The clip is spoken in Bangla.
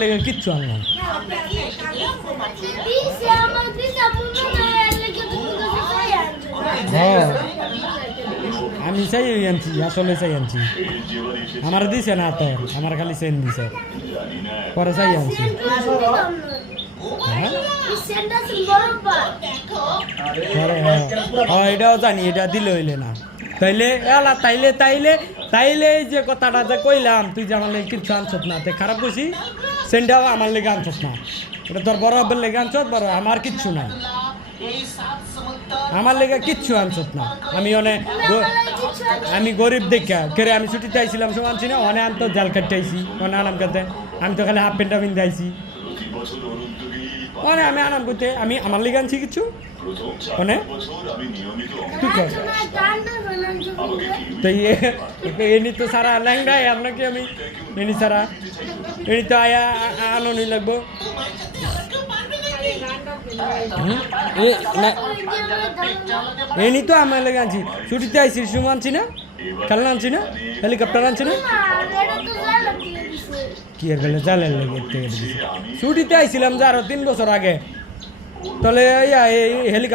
লেগে কিচ্ছু আনলাম হ্যাঁ আমি চাই আনছি আসলে চাই আনছি আমার দিছে না তো আমার খালি চেন দিছে পরে চাই আনছি এটাও জানি এটা দিলে হইলে না তাইলে এলা তাইলে তাইলে তাইলে এই যে কথাটা যে কইলাম তুই যে আমার লেগে কিচ্ছু আনছত না তে খারাপ কইছি সেন্টাও আমার লেগে আনছত না এটা তোর বড় হবের লেগে আনছত বড় আমার কিচ্ছু নাই আমার লেগে কিচ্ছু আনছত না আমি অনেক আমি গরিব দেখা কেরে আমি ছুটিতে আইছিলাম সব আনছি না অনেক আনতো জাল কাটতে আইছি অনেক আনাম কাটতে আমি তো খালি হাফ প্যান্টটা পিনতে আইছি অনেক আমি আনাম করতে আমি আমার লেগে আনছি কিছু অনেক ঠিক আছে তো এনি তো সারা ল্যাংড়াই আপনাকে আমি এনি সারা এনি তো আয়া আননি লাগবো এনি তো আমার লেগে আনছি ছুটিতে আইসি সুম আনছি না খেলনা আনছি না হেলিকপ্টার আনছি না কি আর গেলে জালের লেগে ছুটিতে আইছিলাম যে আরো 3 বছর আগে তাহলে হেলিকপ্টার